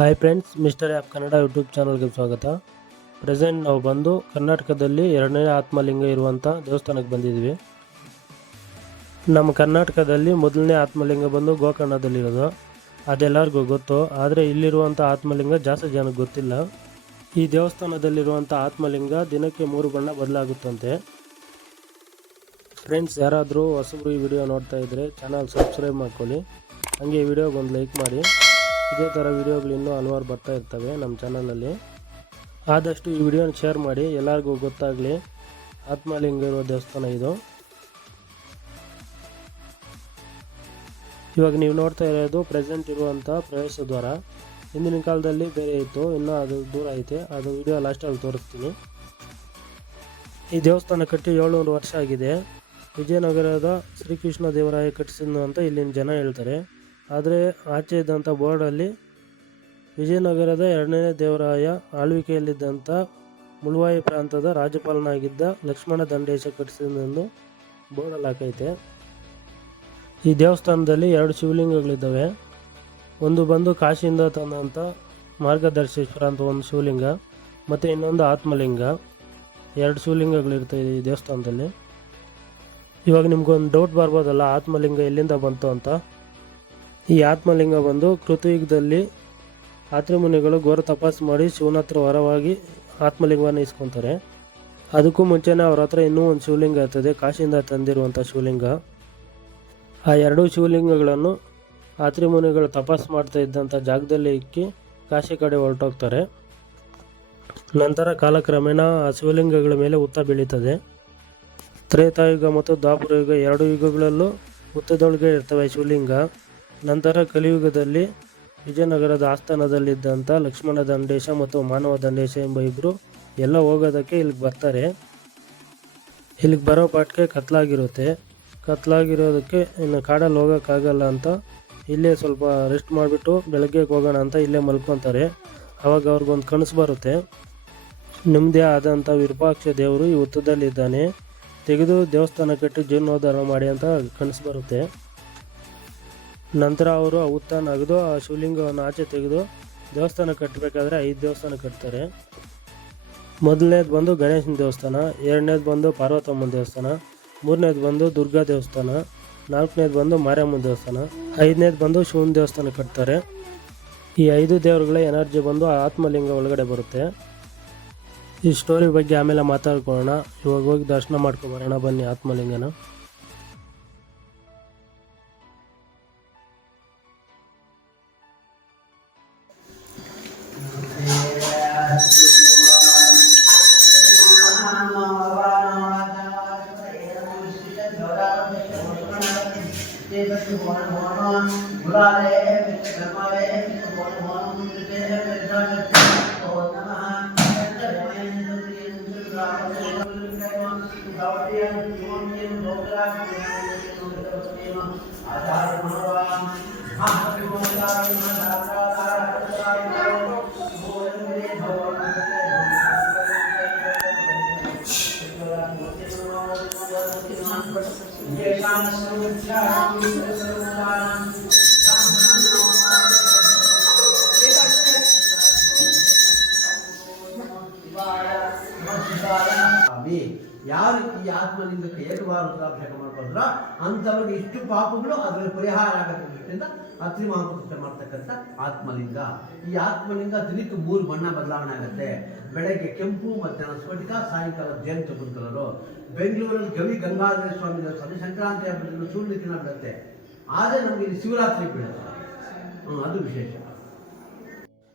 Hi friends, mister app Kannada YouTube ಚಾನಲ್ಗೆ ಸ್ವಾಗತ. Present ನಾವು ಬಂದು ಕರ್ನಾಟಕದಲ್ಲಿ ಎರಡನೇ ಆತ್ಮಲಿಂಗ ಇರುವಂಥ ದೇವಸ್ಥಾನಕ್ಕೆ ಬಂದಿದ್ವಿ. ನಮ್ಮ ಕರ್ನಾಟಕದಲ್ಲಿ ಮೊದಲನೇ ಆತ್ಮಲಿಂಗ ಬಂದು ಗೋಕರ್ಣದಲ್ಲಿರೋದು, ಅದೆಲ್ಲರಿಗೂ ಗೊತ್ತು. ಆದರೆ ಇಲ್ಲಿರುವಂಥ ಆತ್ಮಲಿಂಗ ಜಾಸ್ತಿ ಜನಕ್ಕೆ ಗೊತ್ತಿಲ್ಲ. ಈ ದೇವಸ್ಥಾನದಲ್ಲಿರುವಂಥ ಆತ್ಮಲಿಂಗ ದಿನಕ್ಕೆ 3 ಬಣ್ಣ ಬದಲಾಗುತ್ತಂತೆ. ಫ್ರೆಂಡ್ಸ್, ಯಾರಾದರೂ ಹೊಸಬ್ರು ಈ ವಿಡಿಯೋ ನೋಡ್ತಾ ಇದ್ದರೆ ಚಾನಲ್ ಸಬ್ಸ್ಕ್ರೈಬ್ ಮಾಡ್ಕೊಳ್ಳಿ, ಹಾಗೆ ವಿಡಿಯೋಗೆ ಒಂದು ಲೈಕ್ ಮಾಡಿ. ಇದೇ ಥರ ವಿಡಿಯೋಗಳು ಇನ್ನೂ ಹಲವಾರು ಬರ್ತಾ ಇರ್ತವೆ ನಮ್ಮ ಚಾನಲಲ್ಲಿ. ಆದಷ್ಟು ಈ ವಿಡಿಯೋನ ಶೇರ್ ಮಾಡಿ, ಎಲ್ಲರಿಗೂ ಗೊತ್ತಾಗಲಿ ಆತ್ಮಲಿಂಗ ಇರೋ ದೇವಸ್ಥಾನ ಇದು. ಇವಾಗ ನೀವು ನೋಡ್ತಾ ಇರೋದು ಪ್ರೆಸೆಂಟ್ ಇರುವಂಥ ಪ್ರವೇಶ ದ್ವಾರ. ಹಿಂದಿನ ಕಾಲದಲ್ಲಿ ಬೇರೆ ಇತ್ತು, ಇನ್ನೂ ಅದು ದೂರ ಐತೆ. ಅದು ವಿಡಿಯೋ ಲಾಸ್ಟಲ್ಲಿ ತೋರಿಸ್ತೀನಿ. ಈ ದೇವಸ್ಥಾನ ಕಟ್ಟಿ 700 ವರ್ಷ ಆಗಿದೆ. ವಿಜಯನಗರದ ಶ್ರೀಕೃಷ್ಣ ದೇವರಾಯ ಕಟ್ಟಿಸಿದ್ದು ಅಂತ ಇಲ್ಲಿನ ಜನ ಹೇಳ್ತಾರೆ. ಆದರೆ ಆಚೆ ಇದ್ದಂಥ ಬೋರ್ಡಲ್ಲಿ ವಿಜಯನಗರದ 2ನೇ ದೇವರಾಯ ಆಳ್ವಿಕೆಯಲ್ಲಿದ್ದಂಥ ಮುಳವಾಯಿ ಪ್ರಾಂತದ ರಾಜ್ಯಪಾಲನಾಗಿದ್ದ ಲಕ್ಷ್ಮಣ ದಂಡೇಶ ಕಟ್ಟಿಸಿದೆಂದು ಬೋರ್ಡಲ್ಲಿ ಹಾಕೈತೆ. ಈ ದೇವಸ್ಥಾನದಲ್ಲಿ 2 ಶಿವಲಿಂಗಗಳಿದ್ದಾವೆ. ಒಂದು ಬಂದು ಕಾಶಿಯಿಂದ ತಂದಂಥ ಮಾರ್ಗದರ್ಶೇಶ್ವರ ಅಂತ ಒಂದು ಶಿವಲಿಂಗ, ಮತ್ತು ಇನ್ನೊಂದು ಆತ್ಮಲಿಂಗ. 2 ಶಿವಲಿಂಗಗಳಿರ್ತವೆ ಈ ದೇವಸ್ಥಾನದಲ್ಲಿ. ಇವಾಗ ನಿಮ್ಗೊಂದು ಡೌಟ್ ಬರ್ಬೋದಲ್ಲ, ಆತ್ಮಲಿಂಗ ಎಲ್ಲಿಂದ ಬಂತು ಅಂತ. ಈ ಆತ್ಮಲಿಂಗ ಬಂದು ಕೃತಯುಗದಲ್ಲಿ ಆತ್ರಿ ಮುನಿಗಳು ಘೋರ ತಪಾಸು ಮಾಡಿ ಶಿವನ ಹತ್ರ ವರವಾಗಿ ಆತ್ಮಲಿಂಗವನ್ನು ಇಸ್ಕೊತಾರೆ. ಅದಕ್ಕೂ ಮುಂಚೆನೇ ಅವ್ರ ಹತ್ರ ಇನ್ನೂ ಒಂದು ಶಿವಲಿಂಗ ಇರ್ತದೆ, ಕಾಶಿಯಿಂದ ತಂದಿರುವಂಥ ಶಿವಲಿಂಗ. ಆ 2 ಶಿವಲಿಂಗಗಳನ್ನು ಆತ್ರಿ ಮುನಿಗಳು ತಪಾಸು ಮಾಡ್ತಾ ಇದ್ದಂಥ ಜಾಗದಲ್ಲಿ ಇಕ್ಕಿ ಕಾಶಿ ಕಡೆ ಹೊರಟೋಗ್ತಾರೆ. ನಂತರ ಕಾಲಕ್ರಮೇಣ ಆ ಶಿವಲಿಂಗಗಳ ಮೇಲೆ ಹುತ್ತ ಬೀಳುತ್ತದೆ. ತ್ರೇತಾಯುಗ ಮತ್ತು ದ್ವಾಪರ ಯುಗ 2 ಯುಗಗಳಲ್ಲೂ ಹುತ್ತದೊಳಗೆ ಇರ್ತವೆ ಶಿವಲಿಂಗ. ನಂತರ ಕಲಿಯುಗದಲ್ಲಿ ವಿಜಯನಗರದ ಆಸ್ಥಾನದಲ್ಲಿದ್ದಂಥ ಲಕ್ಷ್ಮಣ ದಂಡೇಶ ಮತ್ತು ಮಾನವ ದಂಡೇಶ ಎಂಬ ಇಬ್ಬರು ಎಲ್ಲ ಹೋಗೋದಕ್ಕೆ ಇಲ್ಲಿಗೆ ಬರ್ತಾರೆ. ಇಲ್ಲಿಗೆ ಬರೋ ಪಾಟ್ಗೆ ಕತ್ಲಾಗಿರೋದಕ್ಕೆ ಇನ್ನು ಕಾಡಲ್ಲಿ ಹೋಗೋಕ್ಕಾಗಲ್ಲ ಅಂತ ಇಲ್ಲೇ ಸ್ವಲ್ಪ ರೆಸ್ಟ್ ಮಾಡಿಬಿಟ್ಟು ಬೆಳಗ್ಗೆ ಹೋಗೋಣ ಅಂತ ಇಲ್ಲೇ ಮಲ್ಕೊತಾರೆ. ಆವಾಗ ಅವ್ರಿಗೊಂದು ಕನಸು ಬರುತ್ತೆ, ನಿಮ್ಮದೇ ಆದಂಥ ವಿರೂಪಾಕ್ಷ ದೇವರು ಈ ಹುತ್ತದಲ್ಲಿದ್ದಾನೆ, ತೆಗೆದು ದೇವಸ್ಥಾನ ಕಟ್ಟಿ ಜೀರ್ಣೋದ್ಧಾರ ಮಾಡಿ ಅಂತ ಕನಸು ಬರುತ್ತೆ. ನಂತರ ಅವರು ಆ ಹುತ್ತನ ಅಗೆದು ಆ ಶಿವಲಿಂಗವನ್ನು ಆಚೆ ತೆಗೆದು ದೇವಸ್ಥಾನ ಕಟ್ಟಬೇಕಾದ್ರೆ 5 ದೇವಸ್ಥಾನ ಕಟ್ತಾರೆ. ಮೊದಲನೇದು ಬಂದು ಗಣೇಶನ ದೇವಸ್ಥಾನ, 2ನೇದು ಬಂದು ಪಾರ್ವತಮ್ಮನ ದೇವಸ್ಥಾನ, 3ನೇದು ಬಂದು ದುರ್ಗಾ ದೇವಸ್ಥಾನ, 4ನೇದು ಬಂದು ಮಾರಮ್ಮನ ದೇವಸ್ಥಾನ, 5ನೇದು ಬಂದು ಶಿವನ ದೇವಸ್ಥಾನ ಕಟ್ತಾರೆ. ಈ 5 ದೇವರುಗಳ ಎನರ್ಜಿ ಬಂದು ಆ ಆತ್ಮಲಿಂಗ ಒಳಗಡೆ ಬರುತ್ತೆ. ಈ ಸ್ಟೋರಿ ಬಗ್ಗೆ ಆಮೇಲೆ ಮಾತಾಡ್ಕೊಳ್ಳೋಣ. ಇವಾಗ ಹೋಗಿ ದರ್ಶನ ಮಾಡ್ಕೊಬರೋಣ ಬನ್ನಿ ಆತ್ಮಲಿಂಗನ. ಯಾವ ರೀತಿ ಆತ್ಮಲಿಂಗಕ್ಕೆ 2 ವಾರ ರುದ್ರಾಭಿಷೇಕ ಮಾಡ್ಕೊಂಡ್ರ ಅಂಥವ್ರಿಗೆ ಇಷ್ಟು ಪಾಪಗಳು ಅದರಲ್ಲಿ ಪರಿಹಾರ ಆಗತ್ತೆ ದೃಷ್ಟಿಯಿಂದ ಅತ್ರಿ ಮಹಾಪುರುಷ ಮಾಡ್ತಕ್ಕಂಥ ಆತ್ಮಲಿಂಗ. ಈ ಆತ್ಮಲಿಂಗ ದಿನಕ್ಕೆ 3 ಬಣ್ಣ ಬದಲಾವಣೆ ಆಗುತ್ತೆ. ಬೆಳಗ್ಗೆ ಕೆಂಪು, ಮಧ್ಯಾಹ್ನ ಸ್ಫಟಿಕ, ಸಾಯಂಕಾಲ ಜೇನುತುಪ್ಪದ ಕಲರು. ಬೆಂಗಳೂರಲ್ಲಿ ಗವಿ ಗಂಗಾಧರ ಸ್ವಾಮಿ ದೇವಸ್ಥಾನ ಸಂಕ್ರಾಂತಿ ಹಬ್ಬದಲ್ಲಿ ಸೂರ್ಯ ದಿನ ಬೀಳುತ್ತೆ, ಆದರೆ ನಮಗೆ ಇಲ್ಲಿ ಶಿವರಾತ್ರಿ ಬೀಳುತ್ತೆ. ಅದು ವಿಶೇಷ.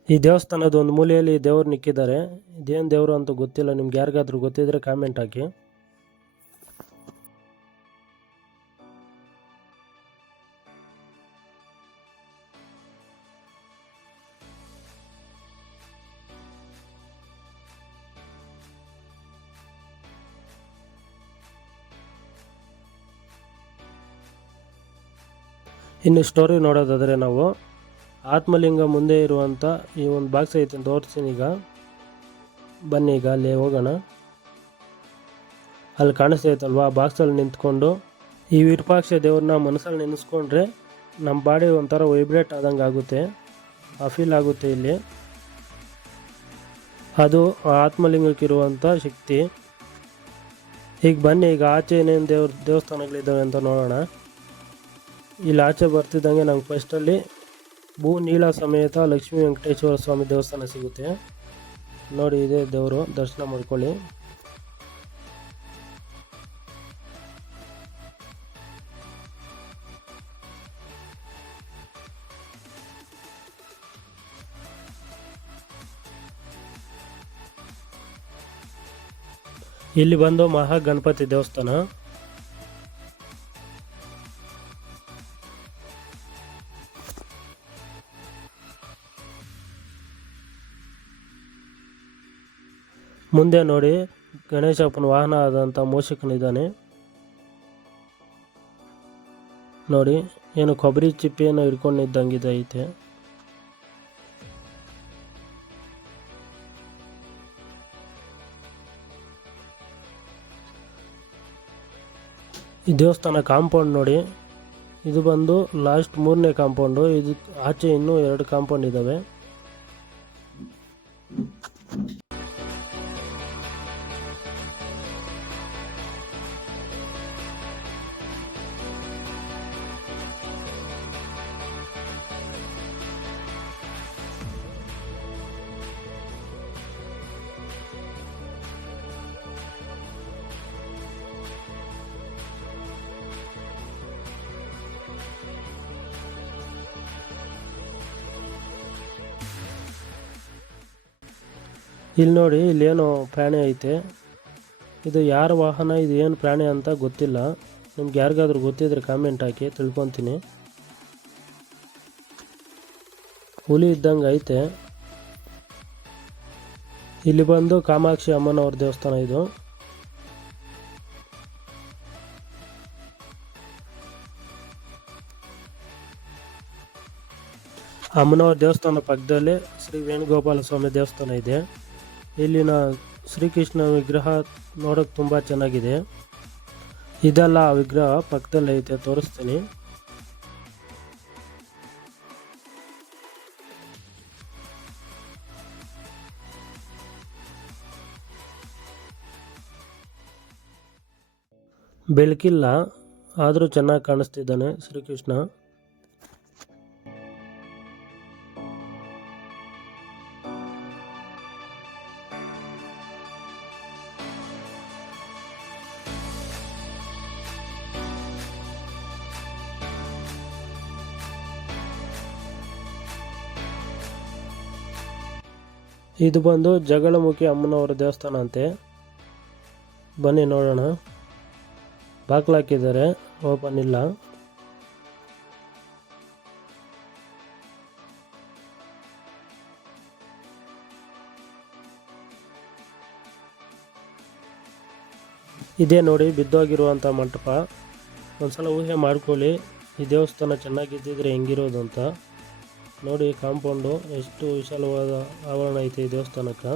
ಈ ದೇವಸ್ಥಾನದ ಒಂದು ಮೂಲೆಯಲ್ಲಿ ದೇವ್ರು ನಿಕ್ಕಿದ್ದಾರೆ. ಇದೇನು ದೇವರು ಅಂತ ಗೊತ್ತಿಲ್ಲ, ನಿಮ್ಗೆ ಯಾರಿಗಾದ್ರೂ ಗೊತ್ತಿದ್ರೆ ಕಾಮೆಂಟ್ ಹಾಕಿ. ಇನ್ನು ಸ್ಟೋರಿ ನೋಡೋದಾದರೆ ನಾವು ಆತ್ಮಲಿಂಗ ಮುಂದೆ ಇರುವಂಥ ಈ ಒಂದು ಬಾಕ್ಸ್ ಐತೆ ತೋರಿಸ್ತೀನಿ. ಈಗ ಬನ್ನಿ, ಈಗ ಅಲ್ಲಿ ಹೋಗೋಣ. ಅಲ್ಲಿ ಕಾಣಿಸ್ತೈತಲ್ವ, ಆ ಬಾಕ್ಸಲ್ಲಿ ನಿಂತ್ಕೊಂಡು ಈ ವಿರೂಪಾಕ್ಷ ದೇವ್ರನ್ನ ಮನಸ್ಸಲ್ಲಿ ನೆನೆಸ್ಕೊಂಡ್ರೆ ನಮ್ಮ ಬಾಡಿ ಒಂಥರ ವೈಬ್ರೇಟ್ ಆದಂಗೆ ಆಗುತ್ತೆ. ಫೀಲ್ ಆಗುತ್ತೆ ಇಲ್ಲಿ. ಅದು ಆತ್ಮಲಿಂಗಕ್ಕಿರುವಂಥ ಶಕ್ತಿ. ಈಗ ಬನ್ನಿ, ಈಗ ಆಚೆ ಏನೇನು ದೇವಸ್ಥಾನಗಳಿದ್ದಾವೆ ಅಂತ ನೋಡೋಣ. ಇಲ್ಲಿ ಆಚೆ ಬರ್ತಿದ್ದಂಗೆ ನಂಗೆ ಫಸ್ಟಲ್ಲಿ ಭೂ ನೀಳ ಸಮೇತ ಲಕ್ಷ್ಮೀ ವೆಂಕಟೇಶ್ವರ ಸ್ವಾಮಿ ದೇವಸ್ಥಾನ ಸಿಗುತ್ತೆ ನೋಡಿ. ಇದೇ ದೇವರು, ದರ್ಶನ ಮಾಡ್ಕೊಳ್ಳಿ. ಇಲ್ಲಿ ಬಂದು ಮಹಾಗಣಪತಿ ದೇವಸ್ಥಾನ. ಮುಂದೆ ನೋಡಿ ಗಣೇಶಪ್ಪನ ವಾಹನ ಆದಂಥ ಮೂಷಕನಿದ್ದಾನೆ ನೋಡಿ. ಏನು ಕೊಬ್ಬರಿ ಚಿಪ್ಪೆಯನ್ನು ಹಿಡ್ಕೊಂಡಿದ್ದಂಗಿದೆ ಐತೆ. ಈ ದೇವಸ್ಥಾನ ಕಾಂಪೌಂಡ್ ನೋಡಿ, ಇದು ಬಂದು ಲಾಸ್ಟ್ 3ನೇ ಕಾಂಪೌಂಡು. ಇದು ಆಚೆ ಇನ್ನೂ 2 ಕಾಂಪೌಂಡ್ ಇದ್ದಾವೆ. ಇಲ್ಲಿ ನೋಡಿ, ಇಲ್ಲೇನು ಪ್ರಾಣಿ ಐತೆ. ಇದು ಯಾರ ವಾಹನ, ಇದು ಏನು ಪ್ರಾಣಿ ಅಂತ ಗೊತ್ತಿಲ್ಲ. ನಿಮ್ಗೆ ಯಾರಿಗಾದ್ರೂ ಗೊತ್ತಿದ್ರೆ ಕಾಮೆಂಟ್ ಹಾಕಿ, ತಿಳ್ಕೊತೀನಿ. ಹುಲಿ ಇದ್ದಂಗೆ ಐತೆ. ಇಲ್ಲಿ ಬಂದು ಕಾಮಾಕ್ಷಿ ಅಮ್ಮನವ್ರ ದೇವಸ್ಥಾನ ಇದು. ಅಮ್ಮನವ್ರ ದೇವಸ್ಥಾನ ಪಕ್ಕದಲ್ಲಿ ಶ್ರೀ ವೇಣುಗೋಪಾಲ ಸ್ವಾಮಿ ದೇವಸ್ಥಾನ ಇದೆ. ಇಲ್ಲಿನ ಶ್ರೀಕೃಷ್ಣ ವಿಗ್ರಹ ನೋಡೋಕೆ ತುಂಬ ಚೆನ್ನಾಗಿದೆ. ಇದೆಲ್ಲ ಆ ವಿಗ್ರಹ ಪಕ್ಕದಲ್ಲಿ ಐತೆ, ತೋರಿಸ್ತೀನಿ. ಬೆಳಕಿಲ್ಲ, ಆದರೂ ಚೆನ್ನಾಗಿ ಕಾಣಿಸ್ತಿದ್ದಾನೆ ಶ್ರೀಕೃಷ್ಣ. ಇದು ಬಂದು ಜಗಳಮುಖಿ ಅಮ್ಮನವರ ದೇವಸ್ಥಾನ ಅಂತೆ. ಬನ್ನಿ ನೋಡೋಣ. ಬಾಗಿಲು ಹಾಕಿದ್ದಾರೆ, ಓಪನ್ ಇಲ್ಲ. ಇದೇ ನೋಡಿ ಬಿದ್ದೋಗಿರುವಂಥ ಮಂಟಪ. ಒಂದ್ಸಲ ಊಹೆ ಮಾಡ್ಕೊಳ್ಳಿ, ಈ ದೇವಸ್ಥಾನ ಚೆನ್ನಾಗಿದ್ದಿದ್ರೆ ಹೆಂಗಿರೋದು ಅಂತ. ನೋಡಿ ಕಾಂಪೌಂಡು ಎಷ್ಟು ವಿಶಾಲವಾದ ಆವರಣ ಐತೆ ಈ ದೇವಸ್ಥಾನಕ್ಕೆ.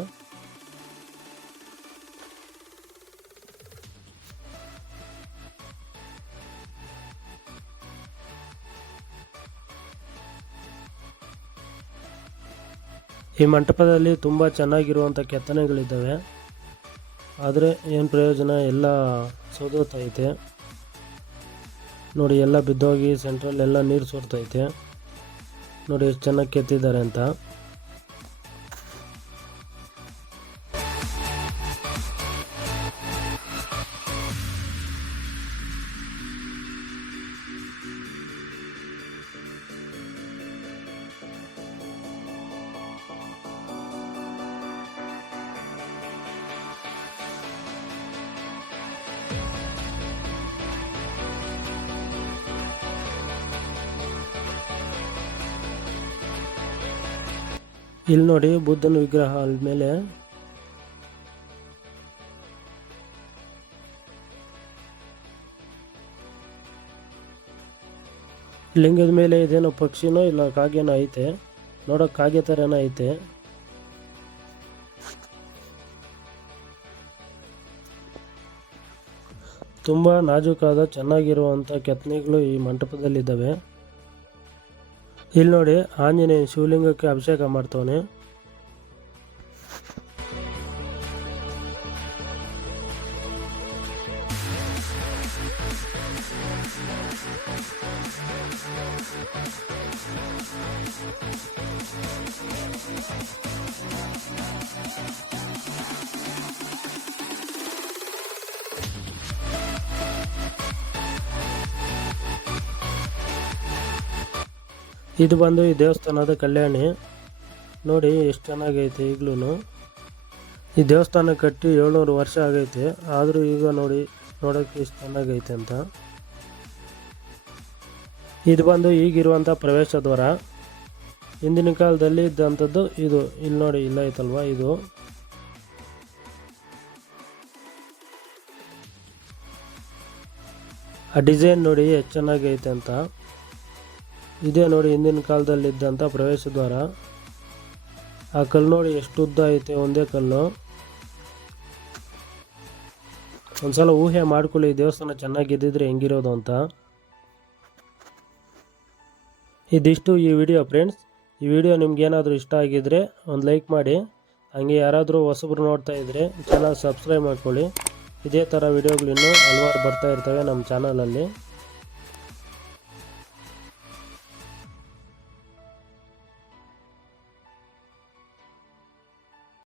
ಈ ಮಂಟಪದಲ್ಲಿ ತುಂಬ ಚೆನ್ನಾಗಿರುವಂಥ ಕೆತ್ತನೆಗಳಿದ್ದಾವೆ. ಆದರೆ ಏನು ಪ್ರಯೋಜನ, ಎಲ್ಲ ಸೋದೋತೈತೆ ನೋಡಿ. ಎಲ್ಲ ಬಿದ್ದೋಗಿ ಸೆಂಟ್ರಲ್ ಎಲ್ಲ ನೀರು ಸೋರ್ತೈತೆ ನೋಡಿ, ಎಷ್ಟು ಚೆನ್ನಾಗಿ ಕೆತ್ತಿದ್ದಾರೆ ಅಂತ. ಇಲ್ಲಿ ನೋಡಿ ಬುದ್ಧನ ವಿಗ್ರಹ ಅಲ್ಲಿ ಮೇಲೆ. ಲಿಂಗದ ಮೇಲೆ ಇದೇನೋ ಪಕ್ಷಿನೋ ಇಲ್ಲ ಕಾಗೆನೋ ಐತೆ. ನೋಡೋಕೆ ಕಾಗೆ ಥರನೋ ಐತೆ. ತುಂಬ ನಾಜೂಕಾದ ಚೆನ್ನಾಗಿರುವಂಥ ಕೆತ್ತನೆಗಳು ಈ ಮಂಟಪದಲ್ಲಿದ್ದಾವೆ. ಇಲ್ಲಿ ನೋಡಿ ಆಂಜನೇಯ ಶಿವಲಿಂಗಕ್ಕೆ ಅಭಿಷೇಕ ಮಾಡ್ತವನೆ. ಇದು ಬಂದು ಈ ದೇವಸ್ಥಾನದ ಕಲ್ಯಾಣಿ. ನೋಡಿ ಎಷ್ಟು ಚೆನ್ನಾಗೈತೆ. ಈಗಲೂ ಈ ದೇವಸ್ಥಾನ ಕಟ್ಟಿ 700 ವರ್ಷ ಆಗೈತೆ, ಆದರೂ ಈಗ ನೋಡಿ ನೋಡೋಕ್ಕೆ ಎಷ್ಟು ಚೆನ್ನಾಗೈತೆ ಅಂತ. ಇದು ಬಂದು ಈಗಿರುವಂಥ ಪ್ರವೇಶ ದ್ವಾರ. ಹಿಂದಿನ ಕಾಲದಲ್ಲಿ ಇದ್ದಂಥದ್ದು ಇದು. ಇಲ್ಲಿ ನೋಡಿ, ಇಲ್ಲ ಐತಲ್ವಾ ಇದು. ಆ ಡಿಸೈನ್ ನೋಡಿ ಎಷ್ಟು ಚೆನ್ನಾಗೈತೆ ಅಂತ. ಇದೇ ನೋಡಿ ಹಿಂದಿನ ಕಾಲದಲ್ಲಿ ಇದ್ದಂಥ ಪ್ರವೇಶ ದ್ವಾರ. ಆ ಕಲ್ಲು ನೋಡಿ ಎಷ್ಟು ಉದ್ದ ಐತೆ, ಒಂದೇ ಕಲ್ಲು. ಒಂದ್ಸಲ ಊಹೆ ಮಾಡ್ಕೊಳ್ಳಿ ಈ ದೇವಸ್ಥಾನ ಚೆನ್ನಾಗಿದ್ದಿದ್ರೆ ಹೆಂಗಿರೋದು ಅಂತ. ಇದಿಷ್ಟು ಈ ವಿಡಿಯೋ ಫ್ರೆಂಡ್ಸ್. ಈ ವಿಡಿಯೋ ನಿಮ್ಗೇನಾದರೂ ಇಷ್ಟ ಆಗಿದ್ರೆ ಒಂದು ಲೈಕ್ ಮಾಡಿ. ಹಂಗೆ ಯಾರಾದರೂ ಹೊಸಬ್ರು ನೋಡ್ತಾ ಇದ್ದರೆ ಚಾನಲ್ ಸಬ್ಸ್ಕ್ರೈಬ್ ಮಾಡ್ಕೊಳ್ಳಿ. ಇದೇ ಥರ ವಿಡಿಯೋಗಳು ಇನ್ನೂ ಹಲವಾರು ಬರ್ತಾ ಇರ್ತವೆ ನಮ್ಮ ಚಾನಲಲ್ಲಿ.